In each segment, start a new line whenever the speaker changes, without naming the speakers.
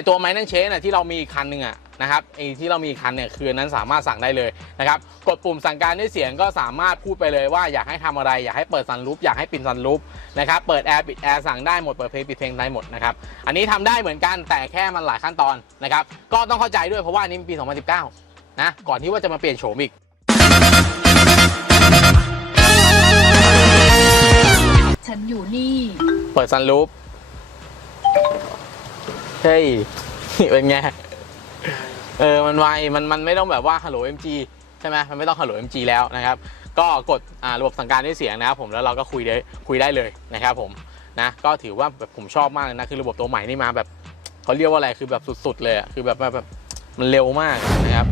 อ้ตัวไมนั่นเชนอะที่เรามีอีกคันหนึ่งอะนะครับไอ้ที่เรามีอีกคันเนี่ยคืออนนั้นสามารถสั่งได้เลยนะครับกดปุ่มสั่งการด้วยเสียงก็สามารถพูดไปเลยว่าอยากให้ทำอะไร อยากให้เปิดซันรูปอยากให้ปิดซันรูปนะครับเปิดแอร์ปิดแอร์สั่งได้หมดเปิดเพลงปิดเพลงได้หมดนะครับอันนี้ทำได้เหมือนกันแต่แค่มันหลายขั้นตอนนะครับก็ต้องเข้าใจด้วยเพราะว่าอันนี้มันปี 2019 นะก่อนที่ว่าจะมาเปลี่ยนโฉมอีก
ฉันอยู่นี่
เปิดซันรูป เฮ้ย เป็นไง เออ มันไว มัน มันไม่ต้องแบบว่า ฮัลโหล MG ใช่ไหมมันไม่ต้องฮัลโหล MG แล้วนะครับ ก็กดอ่าระบบสั่งการด้วยเสียงนะครับผม แล้วเราก็คุยได้ คุยได้เลยนะครับผม นะ ก็ถือว่าแบบผมชอบมากเลยนะ คือระบบตัวใหม่นี่มาแบบเขาเรียกว่าอะไร คือแบบสุดๆเลยคือแบบแบบ มันเร็วมากนะครับ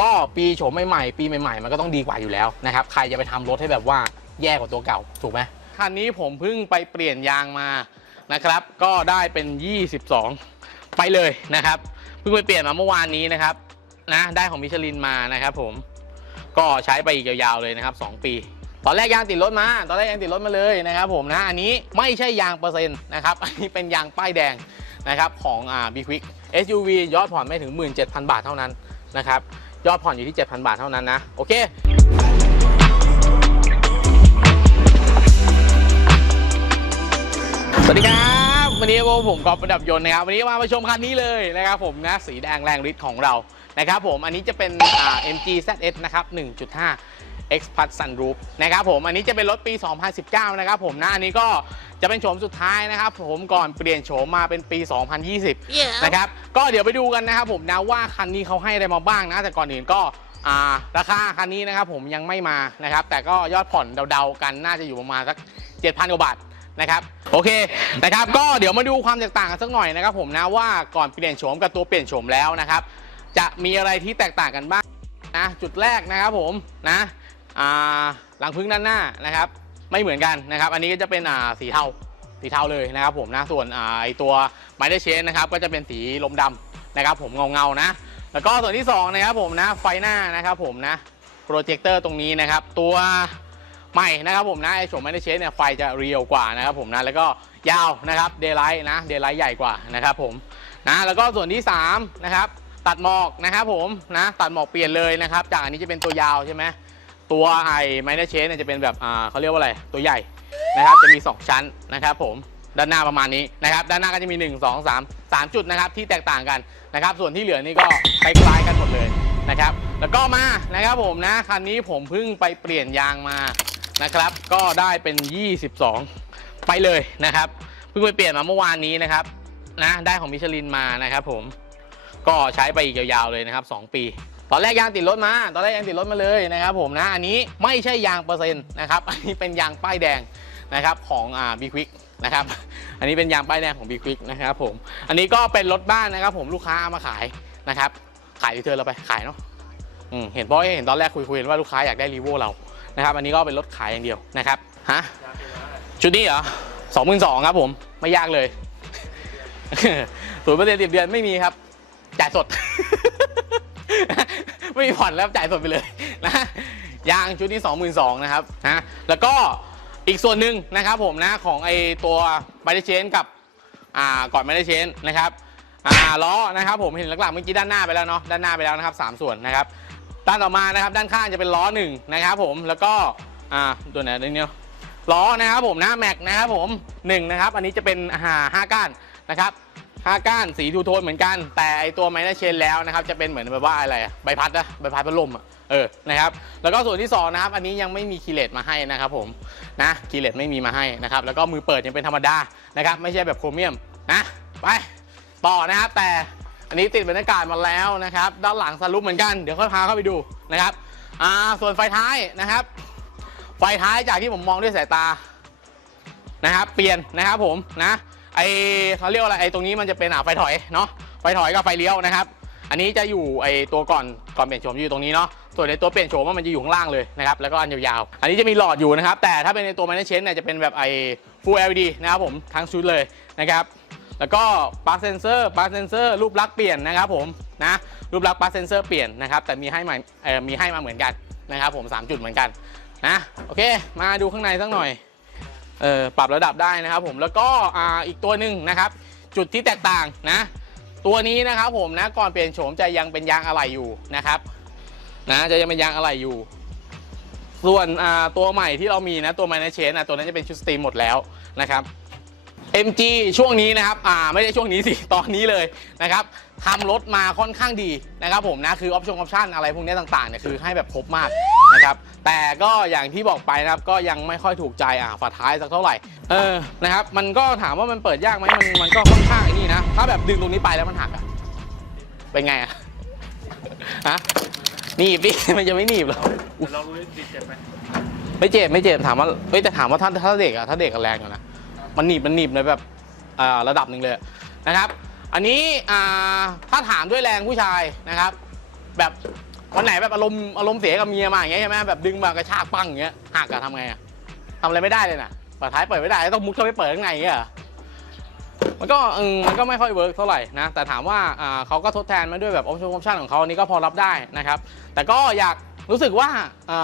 ก็ปีโฉมใหม่ๆ ปีใหม่ๆ มันก็ต้องดีกว่าอยู่แล้วนะครับ ใครจะไปทำรถให้แบบว่าแย่กว่าตัวเก่า ถูกไหมคันนี้ผมเพิ่งไปเปลี่ยนยางมา นะครับ ก็ได้เป็น 22 ไปเลยนะครับ เพิ่งไปเปลี่ยนมาเมื่อวานนี้นะครับนะได้ของมิชลินมานะครับ ผมก็ใช้ไปอีกยาวๆเลยนะครับ 2 ปีตอนแรกยางติดรถมา ตอนแรกยางติดรถมาเลยนะครับ ผมนะ อันนี้ไม่ใช่ยางเปอร์เซ็นต์นะครับ อันนี้เป็นยางป้ายแดงนะครับของอ่า b Quick SUV ยอดผ่อนไม่ถึง 17,000 บาทเท่านั้นนะครับ ยอดผ่อนอยู่ที่ 7,000 บาทเท่านั้นนะ โอเค สวัสดีครับ วันนี้ผมกอล์ฟประดับยนต์นะครับ วันนี้มาประชมคันนี้เลยนะครับผมนะสีแดงแรงฤทธิ์ของเรานะครับผมอันนี้จะเป็นอ่า MG ZS นะครับ 1.5 X Plus Sunroof นะครับผมอันนี้จะเป็นรถปี 2019 นะครับผมนะอันนี้ก็จะเป็นโฉมสุดท้ายนะครับ ผมก่อนเปลี่ยนโฉมมาเป็นปี 2020 นะครับก็เดี๋ยวไปดูกันนะครับผมนะว่าคันนี้เขาให้อะไรมาบ้างนะแต่ก่อนอื่นก็อ่าราคาคันนี้นะครับผมยังไม่มานะครับแต่ก็ยอดผ่อนเดาๆกันน่าจะอยู่ประมาณสัก 7,000กว่าบาท นะครับโอเคนะครับก็เดี๋ยวมาดูความแตกต่างกันสักหน่อยนะครับผมนะว่าก่อนเปลี่ยนโฉมกับตัวเปลี่ยนโฉมแล้วนะครับ จะมีอะไรที่แตกต่างกันบ้างนะจุดแรกนะครับผมนะหลังพึ่งด้านหน้านะครับ ไม่เหมือนกันนะครับ อันนี้ก็จะเป็นสีเทาสีเทาเลยนะครับผมนะส่วนไอตัวไมเดเชนนะครับก็จะเป็นสีลมดำนะครับ ผมเงาเงาๆนะ แล้วก็ส่วนที่สองนะครับผมนะไฟหน้านะครับผมนะโปรเจคเตอร์ตรงนี้นะครับ ตัว ใหม่นะครับผมนะไอโฉมไม่ไดเชสเนี่ยไฟจะเรียวกว่านะครับผมนะแล้วก็ยาวนะครับเดย์ไลท์นะเดย์ไลท์ใหญ่กว่านะครับผมนะแล้วก็ส่วนที่3นะครับตัดหมอกนะครับผมนะตัดหมอกเปลี่ยนเลยนะครับ จากอันนี้จะเป็นตัวยาวใช่ไหมตัวไอไม่ไดเชสเนี่ยจะเป็นแบบอ่าเขาเรียกว่าอะไรตัวใหญ่นะครับจะมี 2 ชั้นนะครับผมด้านหน้าประมาณนี้นะครับด้านหน้าก็จะมี 1 2 3 3 จุดนะครับที่แตกต่างกันนะครับส่วนที่เหลือนี่ก็คล้ายๆกันหมดเลยนะครับแล้วก็มานะครับผมนะคันนี้ผมเพิ่งไปเปลี่ยนยางมา นะครับ ก็ได้เป็น 22 ไปเลยนะครับเพิ่งไปเปลี่ยนมาเมื่อวานนี้นะครับนะได้ของมิชลินมานะครับ ผมก็ใช้ไปอีกยาวๆเลยนะครับ 2 ปีตอนแรกยางติดรถมา ตอนแรกยางติดรถมาเลยนะครับ ผมนะ อันนี้ไม่ใช่ยางเปอร์เซ็นต์นะครับ อันนี้เป็นยางป้ายแดงนะครับของอ่าบีควิกนะครับ อันนี้เป็นยางป้ายแดงของบีควิกนะครับผม อันนี้ก็เป็นรถบ้านนะครับ ผมลูกค้าเอามาขายนะครับ ขายรีเทิร์นเราไปขายเนาะเห็นเพราะเห็นตอนแรกคุยคุยกันว่าลูกค้าอยากได้รีโวเรา นะครับ อันนี้ก็เป็นรถขายอย่างเดียวนะครับฮะชุดนี้เหรอสองหมื่นสองครับผมไม่ยากเลยศูนย์เปอร์เซ็นต์สิบเดือนไม่มีครับ จ่ายสด ไม่มีผ่อนแล้วจ่ายสดไปเลยนะยางชุดนี้สองหมื่นสองนะครับนะแล้วก็อีกส่วนหนึ่งนะครับผมนะของไอตัวไบเดเชนกับอ่าก่อนไบเดเชนนะครับอ่าล้อนะครับผมเห็นหลักๆเมื่อกี้ด้านหน้าไปแล้วเนาะด้านหน้าไปแล้วนะครับสามส่วนนะครับ ด้านต่อมานะครับด้านข้างจะเป็นล้อหนึ่งนะครับผมแล้วก็อ่าตัวไหนตัวนี้ล้อนะครับผมนะแม็กนะครับผมหนึ่งนะครับอันนี้จะเป็นอ่าห้าก้านนะครับห้าก้านสีทูโทนเหมือนกัน แต่ไอตัวไมเนอร์เชนแล้วนะครับจะเป็นเหมือนแบบว่าอะไรใบพัดนะใบพัดพัดลมอะเออนะครับแล้วก็ส่วนที่สองนะครับอันนี้ยังไม่มีคีเลตมาให้นะครับผมนะคีเลตไม่มีมาให้นะครับแล้วก็มือเปิดยังเป็นธรรมดานะครับไม่ใช่แบบโครเมียมนะไปต่อนะครับแต่ อันนี้ติดบรรยากาศมาแล้วนะครับ ด้านหลังสรุปเหมือนกัน เดี๋ยวค่อยพาเข้าไปดูนะครับอ่าส่วนไฟท้ายนะครับ ไฟท้ายจากที่ผมมองด้วยสายตานะครับ เปลี่ยนนะครับผมนะไอเขาเรียกว่าอะไรไอตรงนี้มันจะเป็นอ่าไฟถอยเนาะไฟถอยกับไฟเลี้ยวนะครับ อันนี้จะอยู่ไอตัวก่อนก่อนเปลี่ยนโฉมอยู่ตรงนี้เนาะส่วนในตัวเปลี่ยนโฉมมันจะอยู่ข้างล่างเลยนะครับแล้วก็อันยาวๆอันนี้จะมีหลอดอยู่นะครับแต่ถ้าเป็นในตัว m a n เชนเนี่ยจะเป็นแบบไอ Full LED นะครับผมทั้งชุดเลยนะครับ แล้วก็ปลั๊กเซนเซอร์ปลั๊กเซนเซอร์รูปลักษณ์เปลี่ยนนะครับผมนะรูปลักษณ์ปลั๊กเซนเซอร์เปลี่ยนนะครับแต่มีให้มาเออมีให้มาเหมือนกันนะครับผม 3 จุดเหมือนกันนะโอเค มาดูข้างในสักหน่อยเออปรับระดับได้นะครับผมแล้วก็อ่าอีกตัวหนึ่งนะครับจุดที่แตกต่างนะตัวนี้นะครับผมนะก่อนเปลี่ยนโฉมจะยังเป็นยางอะไหล่อยู่นะครับนะจะยังเป็นยางอะไหล่อยู่ ส่วนอ่าตัวใหม่ที่เรามีนะตัวไมเนเชนอะตัวนั้นจะเป็นชุดสตรีมหมดแล้วนะครับ MG ช่วงนี้นะครับ อ่า ไม่ใช่ช่วงนี้สิ ตอนนี้เลยนะครับทำรถมาค่อนข้างดีนะครับผมนะ คือออปชั่นออปชั่นอะไรพวกนี้ต่างๆเนี่ยคือให้แบบครบมากนะครับ แต่ก็อย่างที่บอกไปนะครับ ก็ยังไม่ค่อยถูกใจ อ่าฝาท้ายสักเท่าไหร่ เออ นะครับ มันก็ถามว่ามันเปิดยากไหมมัน มันก็ค่อนข้างไอ้นี่นะ ถ้าแบบดึงตรงนี้ไปแล้วมันหักอะเป็นไงอะฮะหนีบดิมันจะไม่หนีบหรอ
แต่เรารู้ดิเจ็บไหม
ไม่เจ็บ ไม่เจ็บ ถามว่าเฮ้ยแต่ถามว่าถ้าถ้าเด็กอะถ้าเด็กอะแรงอยู่นะ มันหนีบมันหนีบในแบบระดับหนึ่งเลยนะครับ อันนี้ถ้าถามด้วยแรงผู้ชายนะครับ แบบวันไหนแบบอารมณ์อารมณ์เสียกับเมียมาอย่างเงี้ยใช่ไหมแบบดึงมากระชากปั้งอย่างเงี้ยหักอะทำไงอะทำอะไรไม่ได้เลยนะเปิดท้ายเปิดไม่ได้ต้องมุดเข้าไปเปิดข้างในอย่างเงี้ยมันก็มันก็ไม่ค่อยเวิร์กเท่าไหร่นะแต่ถามว่าเขาก็ทดแทนมาด้วยแบบออปชั่นออปชั่นของเขานี้ก็พอรับได้นะครับ แต่ก็อยากรู้สึกว่า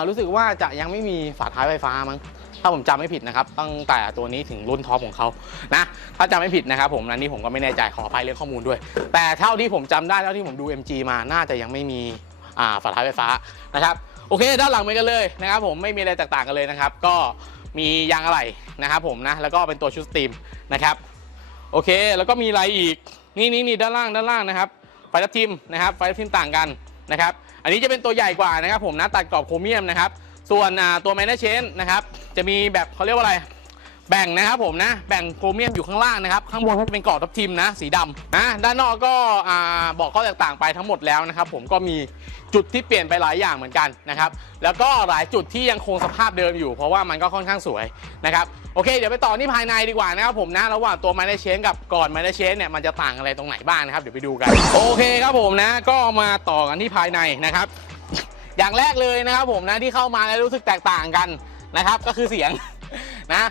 รู้สึกว่าจะยังไม่มีฝาท้ายไฟฟ้ามั้ง ถ้าผมจำไม่ผิดนะครับตั้งแต่ตัวนี้ถึงรุ่นท็อปของเขานะถ้าจำไม่ผิดนะครับผมอันนี้ผมก็ไม่แน่ใจขออภัยเรื่องข้อมูลด้วย แต่เท่าที่ผมจำได้เท่าที่ผมดู MG มาน่าจะยังไม่มีอ่าฝาท้ายไฟฟ้านะครับโอเค ด้านหลังเหมือนกันเลยนะครับผมไม่มีอะไรแตกต่างกันเลยนะครับ ก็มียางอะไหล่นะครับผมนะแล้วก็เป็นตัวชุดสตรีมนะครับโอเค แล้วก็มีอะไรอีกนี่นี่นี่ด้านล่างด้านล่างนะครับไฟทับทิมนะครับไฟทับทิมต่างกันนะครับ อันนี้จะเป็นตัวใหญ่กว่านะครับผมนะตัดกรอบโครเมียมนะครับ ส่วนตัวแมนเชนนะครับ จะมีแบบเขาเรียกว่าอะไร แบ่งนะครับผมนะ แบ่งโครเมียมอยู่ข้างล่างนะครับ ข้างบนก็จะเป็นกรอบทับทิมนะ สีดำนะด้านนอกก็บอกข้อแตกต่างไปทั้งหมดแล้วนะครับ ผมก็มีจุดที่เปลี่ยนไปหลายอย่างเหมือนกันนะครับ แล้วก็หลายจุดที่ยังคงสภาพเดิมอยู่ เพราะว่ามันก็ค่อนข้างสวยนะครับโอเค เดี๋ยวไปต่อที่ภายในดีกว่านะครับผมนะระหว่างตัวไมเนเชนกับก่อนไมเนเชนเนี่ยมันจะต่างอะไรตรงไหนบ้างนะครับเดี๋ยวไปดูกัน โอเคครับผมนะ ก็มาต่อกันที่ภายในนะครับ อย่างแรกเลยนะครับผมนะที่เข้ามาแล้วรู้สึกแตกต่างกันนะครับ ก็คือเสียงนะ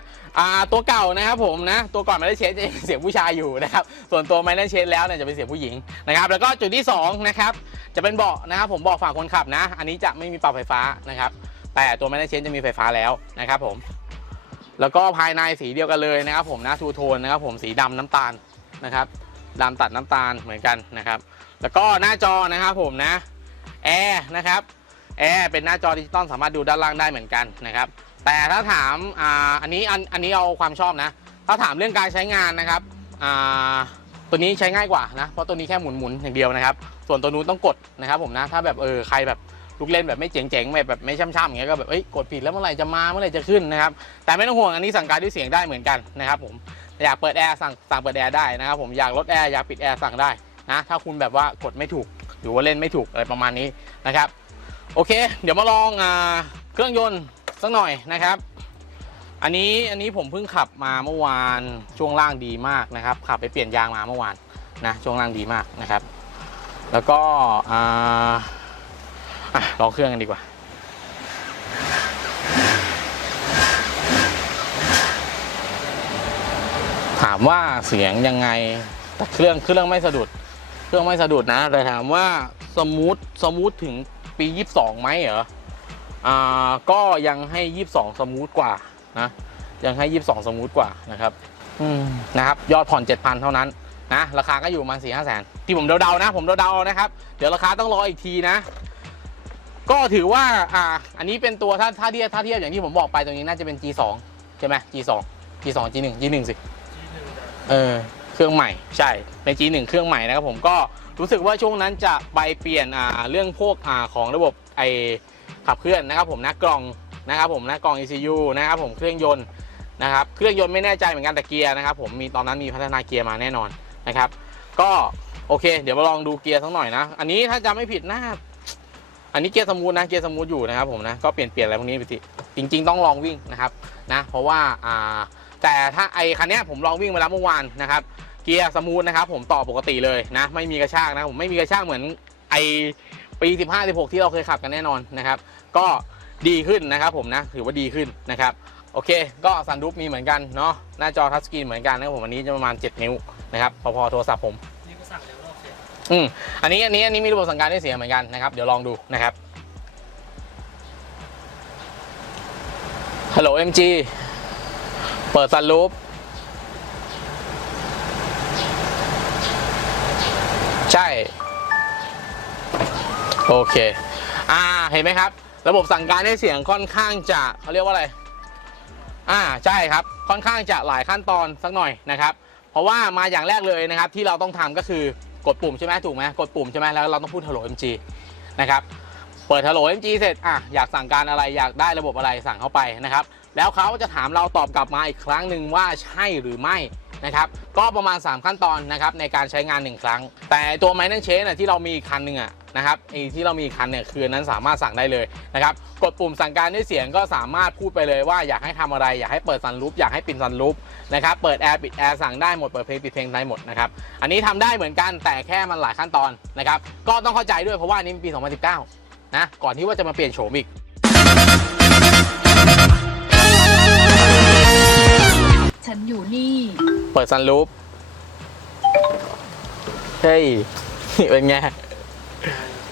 ตัวเก่านะครับผมนะตัวก่อนไมเนเชนจะเป็นเสียงผู้ชายอยู่นะครับส่วนตัวไมเนเชนแล้วเนี่ยจะเป็นเสียงผู้หญิงนะครับ แล้วก็จุดที่สองนะครับจะเป็นเบาะนะครับผมเบาะฝั่งคนขับนะ อันนี้จะไม่มีปรับไฟฟ้านะครับ แต่ตัวไมเนเชนจะมีไฟฟ้าแล้วนะครับผมแล้วก็ภายในสีเดียวกันเลยนะครับ ผมนะทูโทนนะครับผมสีดำน้ำตาลนะครับดำตัดน้ำตาลเหมือนกันนะครับ แล้วก็หน้าจอนะครับผมนะแอร์นะครับ แอร์เป็นหน้าจอดิจิตอลสามารถดูด้านล่างได้เหมือนกันนะครับ แต่ถ้าถามอ่าอันนี้อันอันนี้เอาความชอบนะ ถ้าถามเรื่องการใช้งานนะครับอ่าตัวนี้ใช้ง่ายกว่านะ เพราะตัวนี้แค่หมุนหมุนๆอย่างเดียวนะครับ ส่วนตัวนู้นต้องกดนะครับผมนะ ถ้าแบบเออใครแบบลูกเล่นแบบไม่เจ๋งๆแบบแบบไม่ช่ำๆอย่างเงี้ยก็แบบเอ้ยกดผิดแล้วเมื่อไหร่จะมาเมื่อไหร่จะขึ้นนะครับ แต่ไม่ต้องห่วงอันนี้สั่งการด้วยเสียงได้เหมือนกันนะครับผมอยากเปิดแอร์สั่งสั่งเปิดแอร์ได้นะครับผมอยากลดแอร์อยากปิดแอร์สั่งได้นะถ้าคุณแบบว่ากดไม่ถูกหรือว่าเล่นไม่ถูกอะไรประมาณนี้นะครับ โอเค เดี๋ยวมาลองอเครื่องยนต์สักหน่อยนะครับ อันนี้อันนี้ผมเพิ่งขับมาเมื่อวานช่วงล่างดีมากนะครับ ขับไปเปลี่ยนยางมาเมื่อวานนะช่วงล่างดีมากนะครับ แล้วก็ลองเครื่องกันดีกว่าถามว่าเสียงยังไงแต่เครื่องเครื่องไม่สะดุด เครื่องไม่สะดุดนะ แต่ถามว่าสมูทสมูทถึง ปี 22ไหมเหรออ่าก็ยังให้ 22 สมูทกว่านะยังให้ 22 สมูทกว่านะครับอืมนะครับยอดผ่อน 7,000 เท่านั้นนะราคาก็อยู่ประมาณ4 5แสนที่ผมเดาๆนะ ผมเดาๆเอานะครับ เดี๋ยวราคาต้องรออีกทีนะ ก็ถือว่าอ่า อันนี้เป็นตัวถ้าถ้าเทียบถ้าเทียบอย่างที่ผมบอกไปตรงนี้น่าจะเป็น G2 ใช่ไหม G2 G2 G1 G1 สิเออเครื่องใหม่ใช่ใน G1 เครื่องใหม่นะครับผมก็ รู้สึกว่าช่วงนั้นจะไปเปลี่ยนเรื่องพวกอของระบบไอขับเคลื่อนนะครับผมนะกล่องนะครับผมนะกล่อง ECU นะครับผมเครื่องยนต์นะครับเครื่องยนต์ไม่แน่ใจเหมือนกันแต่เกียร์นะครับผมมีตอนนั้นมีพัฒนาเกียร์มาแน่นอนนะครับ ก็โอเค เดี๋ยวมาลองดูเกียร์สักหน่อยนะ อันนี้ถ้าจำไม่ผิดน่าอันนี้เกียร์สมูทนะเกียร์สมูทอยู่นะครับผมนะก็เปลี่ยนเปลี่ยนอะไรพวกนี้ไปทีจริง ๆ ต้องลองวิ่งนะครับนะเพราะว่าอ่าแต่ถ้าไอคันนี้ผมลองวิ่งไปแล้วเมื่อวานนะครับ เกียร์สมูทนะครับผมต่อปกติเลยนะไม่มีกระชากนะผมไม่มีกระชากเหมือนไอปี 15 16 ที่เราเคยขับกันแน่นอนนะครับ ก็ดีขึ้นนะครับผมนะถือว่าดีขึ้นนะครับโอเค ก็ซันรูปมีเหมือนกันเนาะหน้าจอทัชสกรีนเหมือนกันนะครับผมอันนี้จะประมาณ 7 นิ้วนะครับพอๆโทรศัพท์ผม
นี่ก็สั่งแล้วรอบเสีย
อืมอันนี้อันนี้อันนี้มีระบบสั่งการด้วยเสียงเหมือนกันนะครับเดี๋ยวลองดูนะครับฮัลโหล MG เปิดซันรูป ช่ โอเค อ่าเห็นไหมครับ ระบบสั่งการด้เสียงค่อนข้างจะเขาเรียกว่าอะไร อ่าใช่ครับ ค่อนข้างจะหลายขั้นตอนสักหน่อยนะครับ เพราะว่ามาอย่างแรกเลยนะครับ ที่เราต้องทำก็คือกดปุ่มใช่ไหมถูกไหมกดปุ่มใช่ไหมแล้วเราต้องพูด hello mg นะครับเปิด hello mg เสร็จอะอยากสั่งการอะไรอยากได้ระบบอะไรสั่งเข้าไปนะครับ แล้วเขาจะถามเราตอบกลับมาอีกครั้งหนึ่งว่าใช่หรือไม่ นะครับก็ประมาณ 3 ขั้นตอนนะครับในการใช้งาน 1 ครั้ง แต่ตัว m i n e r Chain น่ะที่เรามีอีกคันหนึ่งอะนะครับไอ้ที่เรามีอีกคันเนี่ยคือนั้นสามารถสั่งได้เลยนะครับกดปุ่มสั่งการด้วยเสียงก็สามารถพูดไปเลยว่าอยากให้ทำอะไร อยากให้เปิดซันรูปอยากให้ปิดซันรูปนะครับเปิดแอร์ปิดแอร์สั่งได้หมดเปิดเพลงปิดเพลงได้หมดนะครับอันนี้ทำได้เหมือนกันแต่แค่มันหลายขั้นตอนนะครับก็ต้องเข้าใจด้วยเพราะว่าอันนี้มันปี 2019 นะก่อนที่ว่าจะมาเปลี่ยนโฉมอีก
ฉันอยู่นี่
เปิดซันรูปเฮ้ย เป็นไง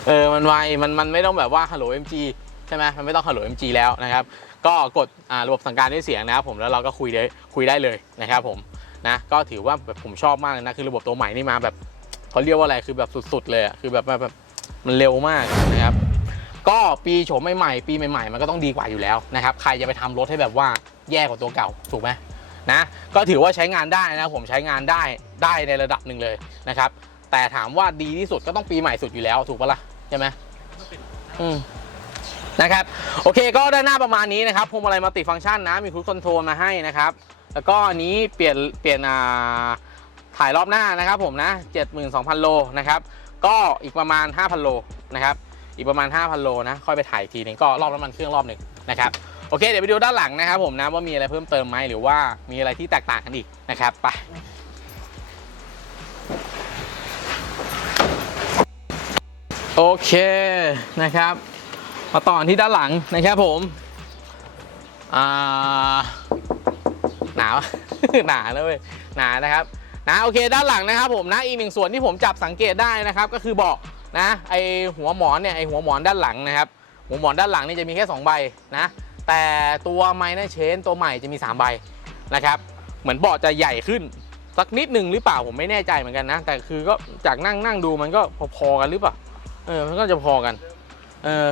เออ มันไว มันมันไม่ต้องแบบว่า Hello MG ใช่ไหมมันไม่ต้อง Hello MG แล้วนะครับ ก็กดระบบสั่งการด้วยเสียงนะครับผม แล้วเราก็คุยได้คุยได้เลยนะครับผมนะ ก็ถือว่าแบบผมชอบมากเลยนะ คือระบบตัวใหม่นี่มาแบบเขาเรียกว่าอะไร คือแบบสุด ๆ เลยคือแบบแบบมันเร็วมากนะครับ ก็ปีโฉมใหม่ๆ ปีใหม่ๆ มันก็ต้องดีกว่าอยู่แล้วนะครับ ใครจะไปทำรถให้แบบว่าแย่กว่าตัวเก่า ถูกไหม นะก็ถือว่าใช้งานได้นะผมใช้งานได้ได้ในระดับหนึ่งเลยนะครับ แต่ถามว่าดีที่สุดก็ต้องปีใหม่สุดอยู่แล้วถูกปะล่ะใช่ไหมอืมนะครับโอเคก็ด้านหน้าประมาณนี้นะครับพวงมาลัยมัลติฟังก์ชันนะมีครูคอนโทรลมาให้นะครับ แล้วก็อันนี้เปลี่ยนเปลี่ยนอ่าถ่ายรอบหน้านะครับผมนะ 72,000 โลนะครับก็อีกประมาณ 5,000 โลนะครับอีกประมาณ 5,000 โลนะค่อยไปถ่ายทีนึงก็รอบน้ำมันเครื่องรอบหนึ่งนะครับ โอเค เดี๋ยวไปดูด้านหลังนะครับผมนะว่ามีอะไรเพิ่มเติมไหมหรือว่ามีอะไรที่แตกต่างกันอีกนะครับไปโอเคนะครับมาต่อที่ด้านหลังนะครับผมอ่าหนาวหนาเลยเว้ยหนานะครับนะโอเคด้านหลังนะครับผมนะอีกหนึ่งส่วนที่ผมจับสังเกตได้นะครับ ก็คือเบาะนะไอหัวหมอนเนี่ยไอหัวหมอนด้านหลังนะครับ หัวหมอนด้านหลังนี่จะมีแค่2ใบนะ แต่ตัวไมเนอร์เชนตัวใหม่จะมี 3 ใบนะครับ เหมือนเบาะจะใหญ่ขึ้น สักนิดหนึ่งหรือเปล่าผมไม่แน่ใจเหมือนกันนะ แต่คือก็จากนั่งนั่งดูมันก็พอๆกันหรือเปล่าเออมันก็จะพอกันเออ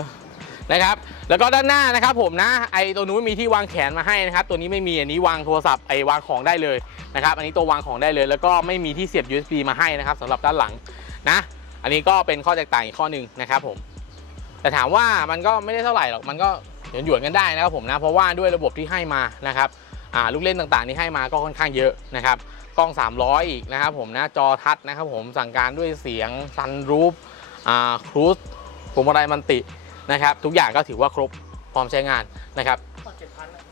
นะครับแล้วก็ด้านหน้านะครับผมนะไอตัวนู้นมีที่วางแขนมาให้นะครับ ตัวนี้ไม่มีอันนี้วางโทรศัพท์ไอวางของได้เลยนะครับ อันนี้ตัววางของได้เลย แล้วก็ไม่มีที่เสียบ USB มาให้นะครับสำหรับด้านหลังนะ อันนี้ก็เป็นข้อแตกต่างอีกข้อหนึ่งนะครับผมแต่ถามว่ามันก็ไม่ได้เท่าไหร่หรอกมันก็ หยวนหยวนกันได้นะครับผมนะเพราะว่าด้วยระบบที่ให้มานะครับลูกเล่นต่างๆ ที่ให้มาก็ค่อนข้างเยอะนะครับกล้อง 300 อีกนะครับผมนะจอทัชนะครับผมสั่งการด้วยเสียงซันรูฟครูซพวงมาลัยมันตินะครับทุกอย่างก็ถือว่าครบพร้อมใช้งานนะครับ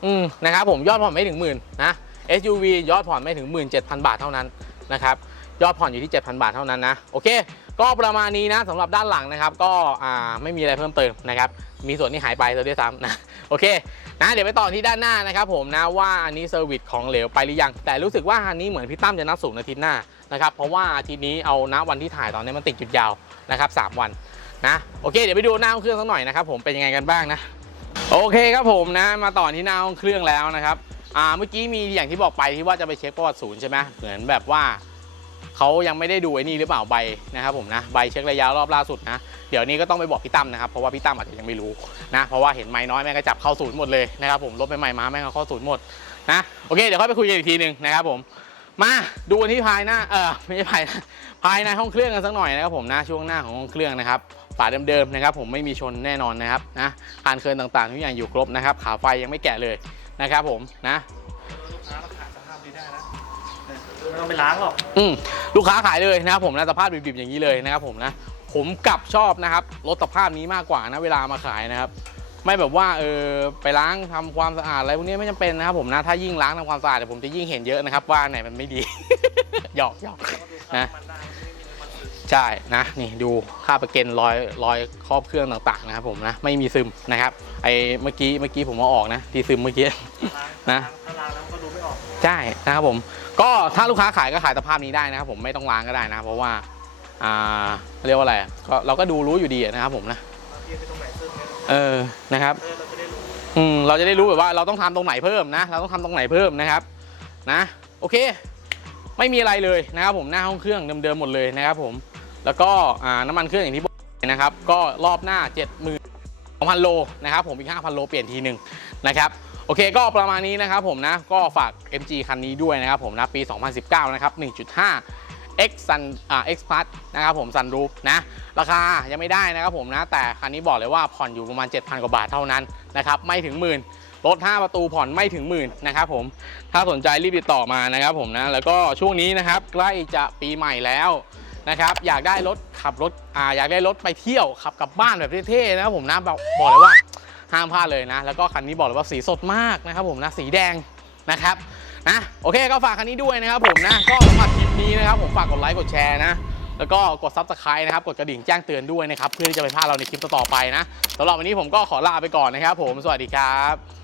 อื
มนะครับผมยอดผ่อนไม่ถึงหมื่นนะ SUV ยอดผ่อนไม่ถึง 17,000 บาทเท่านั้นนะครับยอดผ่อนอยู่ที่ 7,000 บาทเท่านั้นนะโอเค ก็ประมาณนี้นะสำหรับด้านหลังนะครับ ก็ไม่มีอะไรเพิ่มเติมนะครับ มีส่วนที่หายไปซะด้วยซ้ำนะโอเคนะเดี๋ยวไปต่อที่ด้านหน้านะครับผมนะว่าอันนี้เซอร์วิสของเหลวไปหรือยัง แต่รู้สึกว่าอันนี้เหมือนพี่ตั้มจะนัดสูงอาทิตย์หน้านะครับเพราะว่าอาทิตย์นี้เอาณวันที่ถ่ายตอนนี้มันติดหยุดยาวนะครับสามวันนะโอเคเดี๋ยวไปดูหน้าเครื่องสักหน่อยนะครับผมเป็นยังไงกันบ้างนะโอเคครับผมนะมาต่อที่หน้าห้องเครื่องแล้วนะครับอ่าเมื่อกี้มีอย่างที่บอกไปที่ว่าจะไปเช็คประวัติศูนย์ใช่ไหมเหมือนแบบว่า เขายังไม่ได้ดูไอ้นี่หรือเปล่าใบนะครับผมนะใบเช็คระยะรอบล่าสุดนะเดี๋ยวนี้ก็ต้องไปบอกพี่ตั้มนะครับเพราะว่าพี่ตั้มอาจจะยังไม่รู้นะเพราะว่าเห็นไม้น้อยแม่งก็จับเข้าศูนย์หมดเลยนะครับผมรถใหม่ๆมาแม่งก็เข้าศูนย์หมดนะโอเคเดี๋ยวค่อยไปคุยกันอีกทีหนึ่งนะครับผมมาดูกันที่ภายหน้าเออไม่ใช่ภายหน้าภายในห้องเครื่องกันสักหน่อยนะครับผมนะช่วงหน้าของห้องเครื่องนะครับฝาเดิมๆนะครับผมไม่มีชนแน่นอนนะครับนะคานเคินต่างๆทุกอย่างอยู่ครบนะครับขาไฟยังไม่แกะเลยนะครับผมนะ
ไม่ต้องไปล้างหรอก
อืมลูกค้าขายเลยนะครับผมนะสภาพดิบๆอย่างนี้เลยนะครับผมนะผมกลับชอบนะครับรถสภาพนี้มากกว่านะเวลามาขายนะครับ ไม่แบบว่าเออไปล้างทำความสะอาดอะไรพวกนี้ไม่จำเป็นนะครับผมนะถ้ายิ่งล้างทำความสะอาดเดี๋ยวผมจะยิ่งเห็นเยอะนะครับว่าไหนมันไม่ดี หยอกหยอก
แล้วก็ดูค่า
นะ
น้ำมันได้ไม่มีน้ำมันซึม
ใช่นะนี่ดูค่าประเก็นรอยรอยครอบเครื่องต่างๆนะครับผมนะไม่มีซึมนะครับไอ้เมื่อกี้เมื่อกี้ผมเอาออกนะที่ซึมเมื่อกี้
ล้าง
นะ
ถ้าล้างแล้วมันก็ดูไม่ออก
ใช่นะครับผม ก็ถ้าลูกค้าขายก็ขายสภาพนี้ได้นะครับผมไม่ต้องล้างก็ได้นะ เพราะว่าอ่าเรียกว่าอะไรอะก็เราก็ดูรู้อยู่ดีนะครับผมนะ
บางทีไปตรงไหนซึมเนี่ย
เออนะครับ
เออเราจะได้รู้
อืมเราจะได้รู้แบบว่าเราต้องทำตรงไหนเพิ่มนะ เราต้องทำตรงไหนเพิ่มนะครับ นะ โอเค ไม่มีอะไรเลยนะครับผมหน้าห้องเครื่องเดิมๆหมดเลยนะครับผมแล้วก็อ่าน้ำมันเครื่องอย่างที่บอกนะครับ ก็รอบหน้า70,000 2,000 โลนะครับผมอีก 5,000 โลเปลี่ยนทีหนึ่งนะครับ โอเคก็ประมาณนี้นะครับผมนะ ก็ฝาก MG คันนี้ด้วยนะครับผมนะ ปี 2019 นะครับ 1.5 X Sun อ่า X Plus นะครับผม Sunroof นะ ราคายังไม่ได้นะครับผมนะ แต่คันนี้บอกเลยว่าผ่อนอยู่ประมาณ 7,000 กว่าบาทเท่านั้นนะครับ ไม่ถึงหมื่นรถ 5 ประตูผ่อนไม่ถึงหมื่นนะครับผม ถ้าสนใจรีบติดต่อมานะครับผมนะ แล้วก็ช่วงนี้นะครับใกล้จะปีใหม่แล้วนะครับ อยากได้รถขับรถ อ่า อยากได้รถไปเที่ยวขับกลับบ้านแบบเท่ๆนะครับผมนะบอกบอกเลยว่า ห้ามพลาดเลยนะ แล้วก็คันนี้บอกเลยว่าสีสดมากนะครับผมนะสีแดงนะครับนะโอเคก็ฝากคันนี้ด้วยนะครับผมนะก็สำหรับคลิปนี้นะครับผมฝากกดไลค์กดแชร์นะแล้วก็กดซับสไคร b e นะครับ กดกระดิ่งแจ้งเตือนด้วยนะครับ เพื่อที่จะไม่พลาดเราในคลิปต่อๆไปนะสำหรับวันนี้ผมก็ขอลาไปก่อนนะครับผม สวัสดีครับ